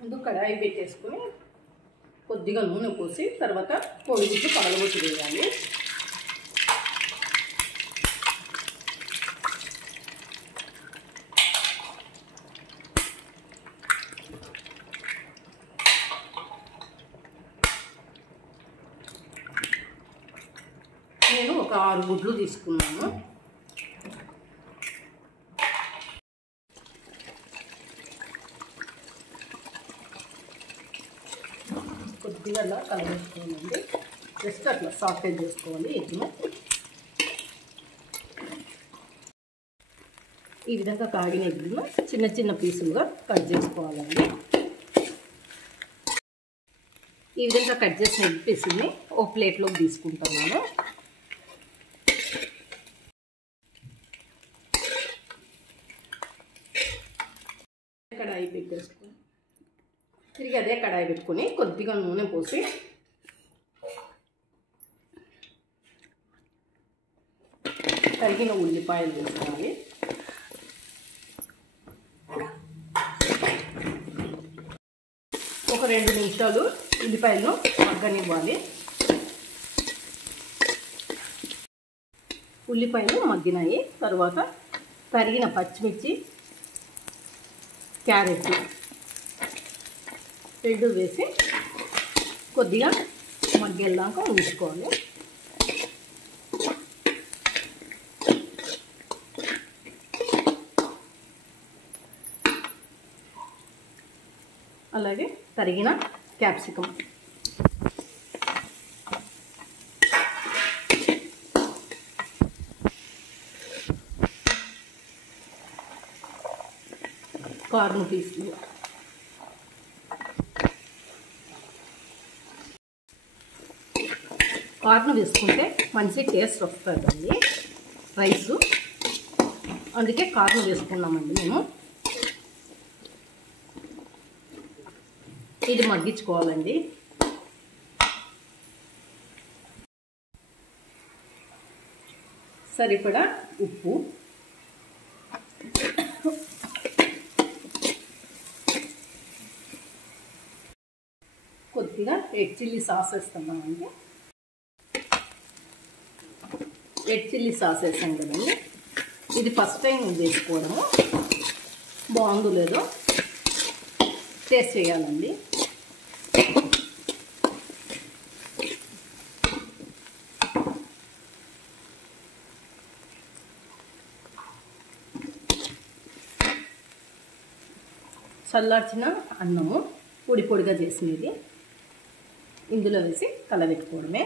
ముందు కడాయి పెట్టేసుకొని కొద్దిగా నూనె పోసి తర్వాత కోడిగుడ్డు పగలగొట్టి వేయాలి. నేను ఒక 6 గుడ్లు తీసుకున్నాను. కొద్దిగా అలా కలవేసుకోవాలండి. జస్ట్ అట్లా సాఫ్ట్ చేసుకోవాలి. ఎగ్ను ఈ విధంగా కాగిన ఎగ్ను చిన్న చిన్న పీసులుగా కట్ చేసుకోవాలండి. ఈ విధంగా కట్ చేసిన ఎగ్ పీసుల్ని ఒక ప్లేట్లోకి తీసుకుంటున్నాను. కడాయి పెట్టేసుకొని తిరిగి అదే కడాయి పెట్టుకొని కొద్దిగా నూనె పోసి తరిగిన ఉల్లిపాయలు వేసుకోవాలి. ఒక 2 నిమిషాలు ఉల్లిపాయలను మగ్గనివ్వాలి. ఉల్లిపాయలు మగ్గినాయి. తర్వాత తరిగిన పచ్చిమిర్చి, క్యారెట్ 2 వేసి కొద్దిగా మగ్గేలాగా ఉంచుకోవాలి. అలాగే తరిగిన క్యాప్సికమ్, కార్న్ పీసులు, కార్న్ వేసుకుంటే మంచి టేస్ట్ వస్తుందండి రైసు. అందుకే కార్న్ వేసుకున్నామండి మేము. ఇది మగ్గించుకోవాలండి. సరిపడా ఉప్పు, కొద్దిగా రెడ్ చిల్లీ సాస్ వేస్తున్నామండి. రెడ్ చిల్లీ సాస్ వేసాం కదండి. ఇది ఫస్ట్ టైం వేసుకోవడము. బాగుందో లేదో టేస్ట్ చేయాలండి. చల్లార్చిన అన్నము పొడి పొడిగా చేసినది ఇందులో వేసి కలబెట్టుకోవడమే.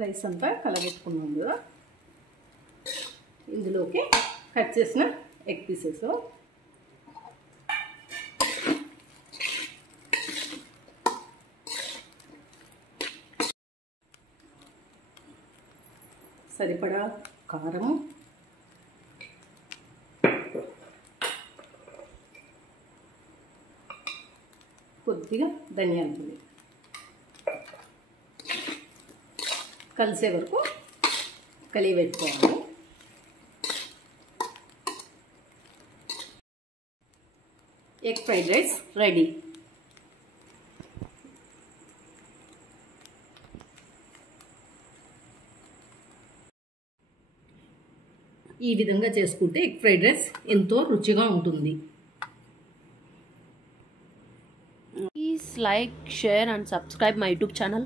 రైస్ అంతా కలబెట్టుకున్నాం కదా, ఇందులోకి కట్ చేసిన ఎగ్ పీసెస్, సరిపడా కారం, కొద్దిగా ధనియాల పొడి కలిసే వరకు కలిపెట్టుకోవాలి. Egg fried rice ready. ఈ విధంగా చేసుకుంటే ఎగ్ ఫ్రైడ్ రైస్ ఎంతో రుచిగా ఉంటుంది. Please like, share and subscribe my YouTube channel.